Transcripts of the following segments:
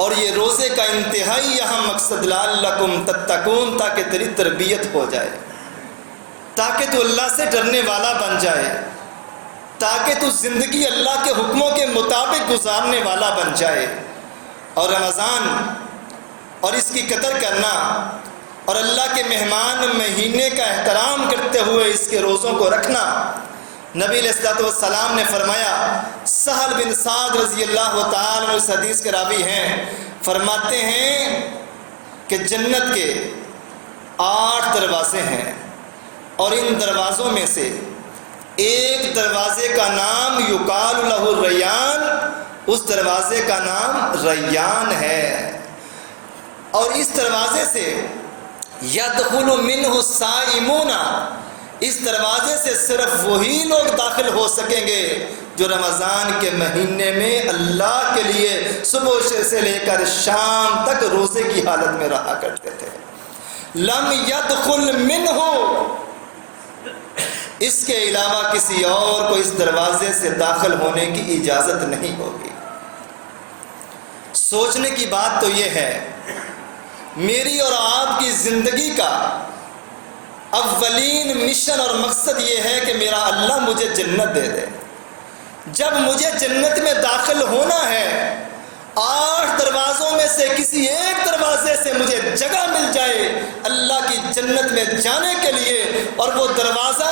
اور یہ روزے کا انتہائی یہاں مقصد لعلکم تتقون، تاکہ تیری تربیت ہو جائے، تاکہ تو اللہ سے ڈرنے والا بن جائے، تاکہ تو زندگی اللہ کے حکموں کے مطابق گزارنے والا بن جائے۔ اور رمضان اور اس کی قدر کرنا اور اللہ کے مہمان مہینے کا احترام کرتے ہوئے اس کے روزوں کو رکھنا، نبی علیہ الصلوۃ والسلام نے فرمایا، سہل بن سعد رضی اللہ تعالیٰ عنہ اس حدیث کے راوی ہیں، فرماتے ہیں کہ جنت کے 8 دروازے ہیں، اور ان دروازوں میں سے ایک دروازے کا نام یقال لہ الریان، اس دروازے کا نام ریان ہے، اور اس دروازے سے یدخل منہ الصائمون، اس دروازے سے صرف وہی لوگ داخل ہو سکیں گے جو رمضان کے مہینے میں اللہ کے لیے صبح سے لے کر شام تک روزے کی حالت میں رہا کرتے تھے۔ لم يدخل منہ، اس کے علاوہ کسی اور کو اس دروازے سے داخل ہونے کی اجازت نہیں ہوگی۔ سوچنے کی بات تو یہ ہے، میری اور آپ کی زندگی کا اولین مشن اور مقصد یہ ہے کہ میرا اللہ مجھے جنت دے دے۔ جب مجھے جنت میں داخل ہونا ہے، 8 دروازوں میں سے کسی ایک دروازے سے مجھے جگہ مل جائے اللہ کی جنت میں جانے کے لیے، اور وہ دروازہ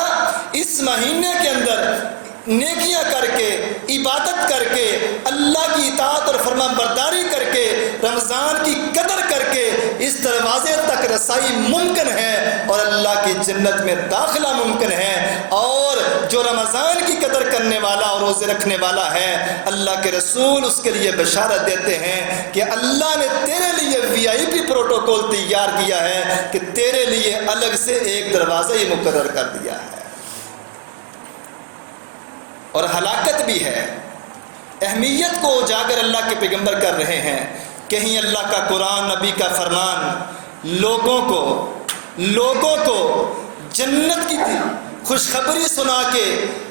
اس مہینے کے اندر نیکیاں کر کے، عبادت کر کے، اللہ کی اطاعت اور فرما برداری کر کے، رمضان کی قدر کر کے اس دروازے تک رسائی ممکن ہے اور اللہ کی جنت میں داخلہ ممکن ہے۔ اور جو رمضان کی قدر کرنے والا اور روزے رکھنے والا ہے، اللہ کے رسول اس کے لیے بشارت دیتے ہیں کہ اللہ نے تیرے لیے VIP پروٹوکول تیار کیا ہے کہ تیرے لیے الگ سے ایک دروازہ ہی مقرر کر دیا ہے۔ اور ہلاکت بھی ہے، اہمیت کو اجاگر اللہ کے پیغمبر کر رہے ہیں۔ کہیں اللہ کا قرآن، نبی کا فرمان لوگوں کو جنت کی خوشخبری سنا کے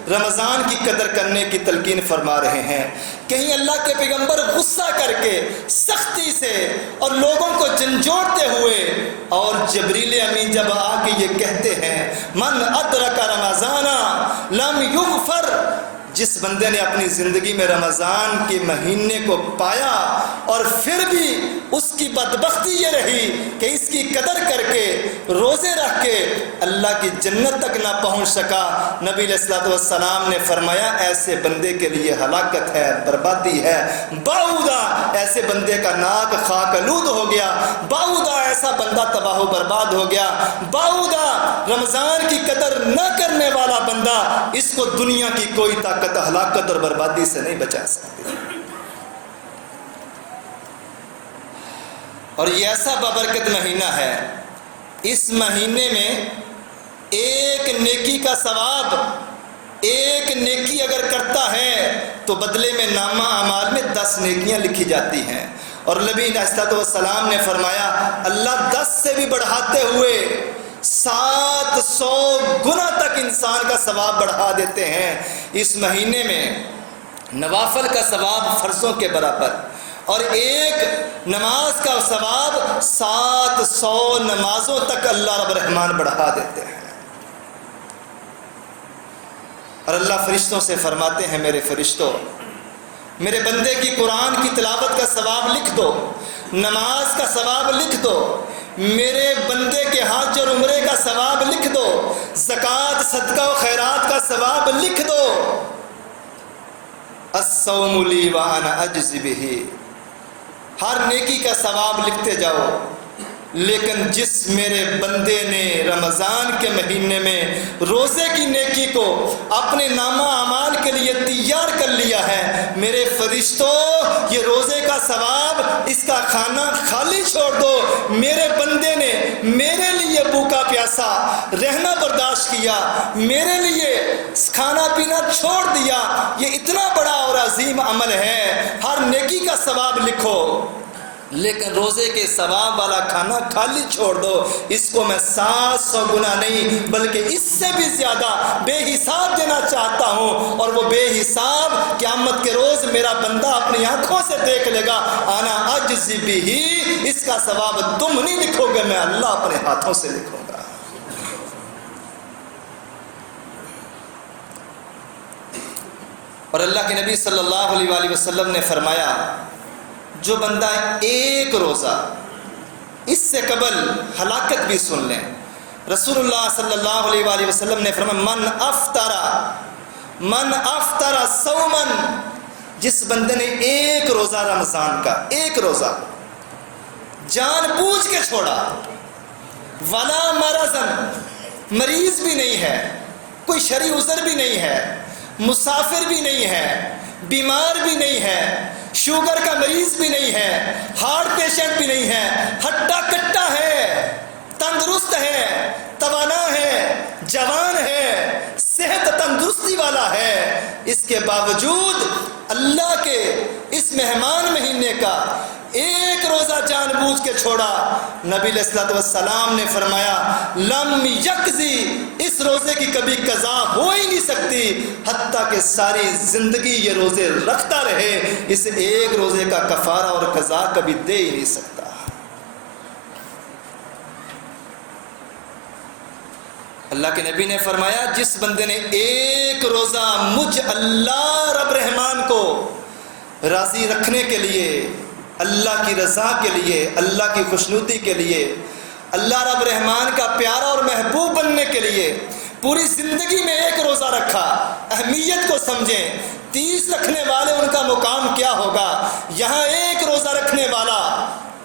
رمضان کی قدر کرنے کی تلقین فرما رہے ہیں، کہیں اللہ کے پیغمبر غصہ کر کے سختی سے اور لوگوں کو جھنجھوڑتے ہوئے، اور جبریل امین جب آ کے یہ کہتے ہیں من ادرک رمضان لم یغفر، جس بندے نے اپنی زندگی میں رمضان کے مہینے کو پایا اور پھر بھی اس کی بدبختی یہ رہی کہ اس کی قدر کر کے روزے رکھ کے اللہ کی جنت تک نہ پہنچ سکا، نبی علیہ الصلوۃ والسلام نے فرمایا ایسے بندے کے لیے ہلاکت ہے، بربادی ہے۔ بعودا، ایسے بندے کا ناک خاک آلود ہو گیا، بعودا ایسا بندہ تباہ و برباد ہو گیا، بعودا رمضان کی قدر نہ کرنے والا بندہ، اس کو دنیا کی کوئی طاقت ہلاکت اور بربادی سے نہیں بچا سکتی۔ اور یہ ایسا بابرکت مہینہ ہے، اس مہینے میں ایک نیکی کا ثواب، ایک نیکی اگر کرتا ہے تو بدلے میں نامہ اعمال میں 10 نیکیاں لکھی جاتی ہیں، اور نبی علیہ الصلوۃ والسلام نے فرمایا اللہ 10 سے بھی بڑھاتے ہوئے 700 گنا تک انسان کا ثواب بڑھا دیتے ہیں۔ اس مہینے میں نوافل کا ثواب فرضوں کے برابر، اور ایک نماز کا ثواب 700 نمازوں تک اللہ رب الرحمن بڑھا دیتے ہیں۔ اور اللہ فرشتوں سے فرماتے ہیں میرے فرشتوں، میرے بندے کی قرآن کی تلاوت کا ثواب لکھ دو، نماز کا ثواب لکھ دو، میرے بندے کے حج اور عمرے کا ثواب لکھ دو، زکوٰۃ صدقہ و خیرات کا ثواب لکھ دو۔ الصوم لی وانا اجزی بہ، ہر نیکی کا ثواب لکھتے جاؤ، لیکن جس میرے بندے نے رمضان کے مہینے میں روزے کی نیکی کو اپنے نامہ اعمال کے لیے تیار کر لیا ہے، میرے فرشتوں یہ روزے کا ثواب، اس کا کھانا خالی چھوڑ دو۔ میرے بندے نے میرے لیے بھوکا پیاسا رہنا برداشت کیا، میرے لیے کھانا پینا چھوڑ دیا، یہ اتنا بڑا اور عظیم عمل ہے، ہر نیکی کا ثواب لکھو، لیکن روزے کے ثواب والا کھانا خالی چھوڑ دو، اس کو میں 700 گنا نہیں بلکہ اس سے بھی زیادہ بے حساب دینا چاہتا ہوں، اور وہ بے حساب قیامت کے روز میرا بندہ اپنی آنکھوں سے دیکھ لے گا۔ انا اجزی بہ، اس کا ثواب تم نہیں لکھو گے، میں اللہ اپنے ہاتھوں سے لکھوں گا۔ اور اللہ کے نبی صلی اللہ علیہ وآلہ وسلم نے فرمایا جو بندہ ایک روزہ، اس سے قبل ہلاکت بھی سن لیں، رسول اللہ صلی اللہ علیہ وآلہ وسلم نے فرمایا من افطر صومن، جس بندے نے ایک روزہ رمضان کا، ایک روزہ جان بوجھ کے چھوڑا، ولا مرضن، مریض بھی نہیں ہے، کوئی شرعی عذر بھی نہیں ہے، مسافر بھی نہیں ہے، بیمار بھی نہیں ہے، شوگر کا مریض بھی نہیں ہے، ہارٹ پیشنٹ بھی نہیں ہے، ہٹا کٹا ہے، تندرست ہے، توانا ہے، جوان ہے، صحت تندرستی والا ہے، اس کے باوجود اللہ کے اس مہمان مہینے کا ایک روزہ جان بوجھ کے چھوڑا، نبی علیہ الصلوۃ والسلام نے فرمایا لم یقضی، اس روزے کی کبھی قضا ہو ہی نہیں سکتی حتیٰ کہ ساری زندگی یہ روزے رکھتا رہے، اس ایک روزے کا کفارہ اور قضا کبھی دے ہی نہیں سکتا۔ اللہ کے نبی نے فرمایا جس بندے نے ایک روزہ مجھ اللہ رب رحمان کو راضی رکھنے کے لیے، اللہ کی رضا کے لیے، اللہ کی خوشنودی کے لیے، اللہ رب رحمان کا پیارا اور محبوب بننے کے لیے پوری زندگی میں ایک روزہ رکھا، اہمیت کو سمجھیں، 30 رکھنے والے ان کا مقام کیا ہوگا، یہاں ایک روزہ رکھنے والا،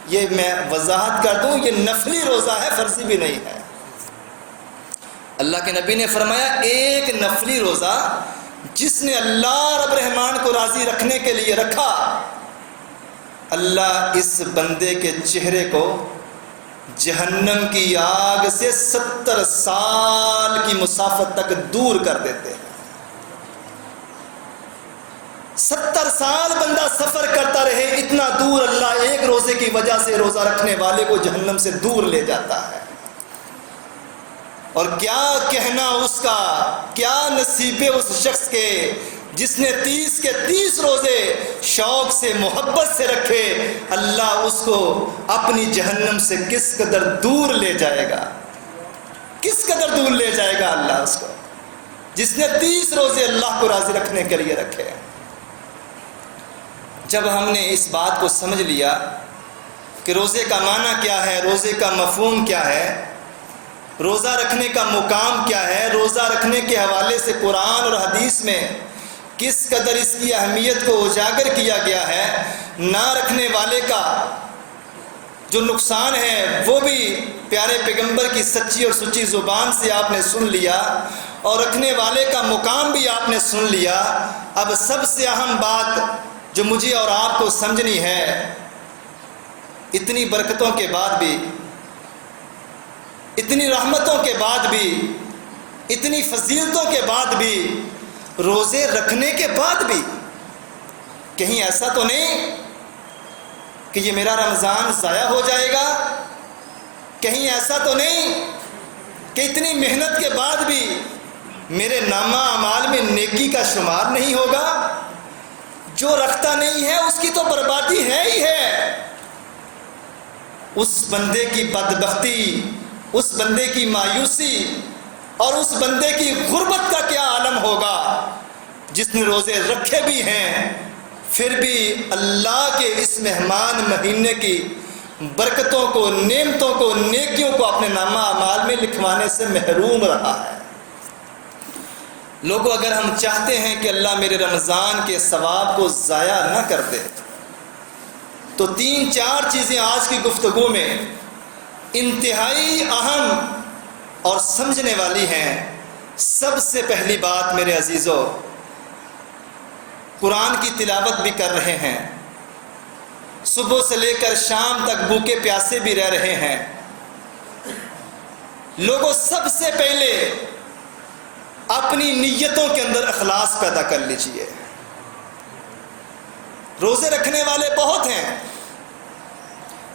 یہ میں وضاحت کر دوں یہ نفلی روزہ ہے، فرضی بھی نہیں ہے۔ اللہ کے نبی نے فرمایا ایک نفلی روزہ جس نے اللہ رب رحمان کو راضی رکھنے کے لیے رکھا، اللہ اس بندے کے چہرے کو جہنم کی آگ سے 70 سال کی مسافت تک دور کر دیتے ہیں۔ 70 سال بندہ سفر کرتا رہے، اتنا دور اللہ ایک روزے کی وجہ سے روزہ رکھنے والے کو جہنم سے دور لے جاتا ہے۔ اور کیا کہنا اس کا، کیا نصیب اس شخص کے جس نے 30 کے 30 روزے شوق سے محبت سے رکھے، اللہ اس کو اپنی جہنم سے کس قدر دور لے جائے گا، کس قدر دور لے جائے گا اللہ اس کو، جس نے 30 روزے اللہ کو راضی رکھنے کے لیے رکھے۔ جب ہم نے اس بات کو سمجھ لیا کہ روزے کا معنی کیا ہے، روزے کا مفہوم کیا ہے، روزہ رکھنے کا مقام کیا ہے، روزہ رکھنے کے حوالے سے قرآن اور حدیث میں کس قدر اس کی اہمیت کو اجاگر کیا گیا ہے، نہ رکھنے والے کا جو نقصان ہے وہ بھی پیارے پیغمبر کی سچی اور سچی زبان سے آپ نے سن لیا، اور رکھنے والے کا مقام بھی آپ نے سن لیا۔ اب سب سے اہم بات جو مجھے اور آپ کو سمجھنی ہے، اتنی برکتوں کے بعد بھی، اتنی رحمتوں کے بعد بھی، اتنی فضیلتوں کے بعد بھی، روزے رکھنے کے بعد بھی کہیں ایسا تو نہیں کہ یہ میرا رمضان ضائع ہو جائے گا، کہیں ایسا تو نہیں کہ اتنی محنت کے بعد بھی میرے نامہ اعمال میں نیکی کا شمار نہیں ہوگا۔ جو رکھتا نہیں ہے اس کی تو بربادی ہے ہی ہے۔ اس بندے کی بدبختی، اس بندے کی مایوسی اور اس بندے کی غربت کا کیا عالم ہوگا جس نے روزے رکھے بھی ہیں پھر بھی اللہ کے اس مہمان مہینے کی برکتوں کو، نعمتوں کو، نیکیوں کو اپنے نامہ اعمال میں لکھوانے سے محروم رہا ہے۔ لوگوں، اگر ہم چاہتے ہیں کہ اللہ میرے رمضان کے ثواب کو ضائع نہ کر دے تو 3-4 چیزیں آج کی گفتگو میں انتہائی اہم اور سمجھنے والی ہیں۔ سب سے پہلی بات میرے عزیزو، قرآن کی تلاوت بھی کر رہے ہیں، صبح سے لے کر شام تک بھوکے پیاسے بھی رہ رہے ہیں۔ لوگوں، سب سے پہلے اپنی نیتوں کے اندر اخلاص پیدا کر لیجئے۔ روزے رکھنے والے بہت ہیں،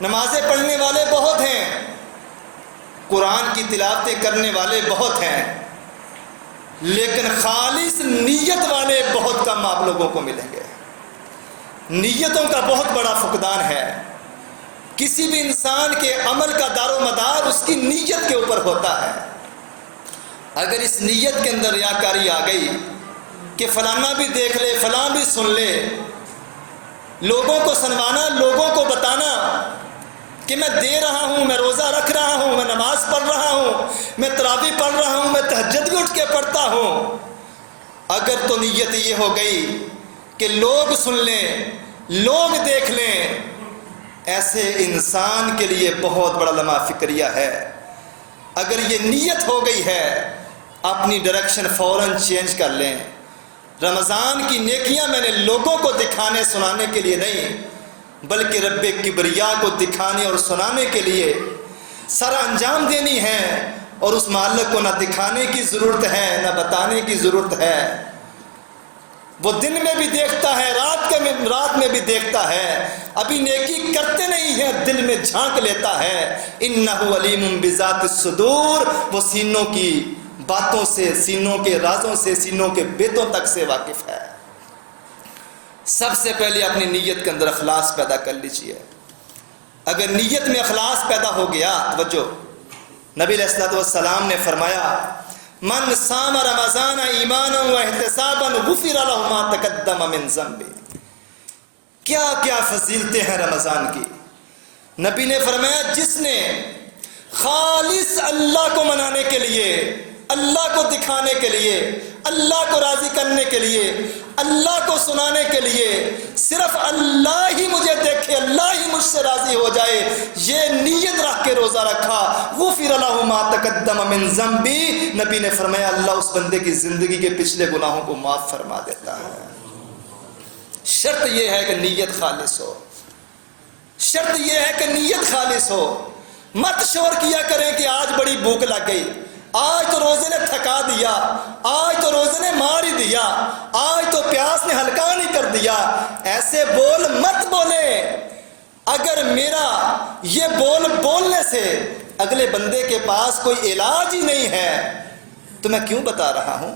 نمازیں پڑھنے والے بہت ہیں، قرآن کی تلاوتیں کرنے والے بہت ہیں، لیکن خالص نیت والے بہت کم آپ لوگوں کو ملیں گے۔ نیتوں کا بہت بڑا فقدان ہے۔ کسی بھی انسان کے عمل کا دار و مدار اس کی نیت کے اوپر ہوتا ہے۔ اگر اس نیت کے اندر ریاکاری آ گئی کہ فلانا بھی دیکھ لے، فلاں بھی سن لے، لوگوں کو سنوانا، لوگوں کو بتانا کہ میں دے رہا ہوں، میں روزہ رکھ رہا ہوں، میں نماز پڑھ رہا ہوں، میں تراویح پڑھ رہا ہوں، میں تہجد بھی اٹھ کے پڑھتا ہوں، اگر تو نیت یہ ہو گئی کہ لوگ سن لیں، لوگ دیکھ لیں، ایسے انسان کے لیے بہت بڑا لمحہ فکریہ ہے۔ اگر یہ نیت ہو گئی ہے، اپنی ڈائریکشن فوراً چینج کر لیں۔ رمضان کی نیکیاں میں نے لوگوں کو دکھانے سنانے کے لیے نہیں، بلکہ رب کبریا کو دکھانے اور سنانے کے لیے سارا انجام دینی ہے، اور اس مالک کو نہ دکھانے کی ضرورت ہے نہ بتانے کی ضرورت ہے۔ وہ دن میں بھی دیکھتا ہے، رات میں بھی دیکھتا ہے، ابھی نیکی کرتے نہیں ہیں، دل میں جھانک لیتا ہے۔ انہ علیم بذات الصدور، وہ سینوں کی باتوں سے، سینوں کے رازوں سے، سینوں کے بیتوں تک سے واقف ہے۔ سب سے پہلے اپنی نیت کے اندر اخلاص پیدا کر لیجئے۔ اگر نیت میں اخلاص پیدا ہو گیا، توجہ، نبی علیہ الصلوۃ والسلام نے فرمایا من صام رمضان ایمانا واحتسابا غفر له ما تقدم من ذنبه۔ کیا کیا فضیلتیں ہیں رمضان کی۔ نبی نے فرمایا جس نے خالص اللہ کو منانے کے لیے، اللہ کو دکھانے کے لیے، اللہ کو راضی کرنے کے لیے، اللہ کو سنانے کے لیے، صرف اللہ ہی مجھے دیکھے، اللہ ہی مجھ سے راضی ہو جائے، یہ نیت رکھ کے روزہ رکھا، غفر له ما تقدم من ذنبی، نبی نے فرمایا اللہ اس بندے کی زندگی کے پچھلے گناہوں کو معاف فرما دیتا ہے۔ شرط یہ ہے کہ نیت خالص ہو، شرط یہ ہے کہ نیت خالص ہو۔ مت شور کیا کریں کہ آج بڑی بھوک لگ گئی، آج تو روزے نے تھکا دیا، آج تو روزے نے مار ہی دیا، آج تو پیاس نے ہلکا نہیں کر دیا، ایسے بول مت بولیں۔ اگر میرا یہ بول بولنے سے اگلے بندے کے پاس کوئی علاج ہی نہیں ہے تو میں کیوں بتا رہا ہوں؟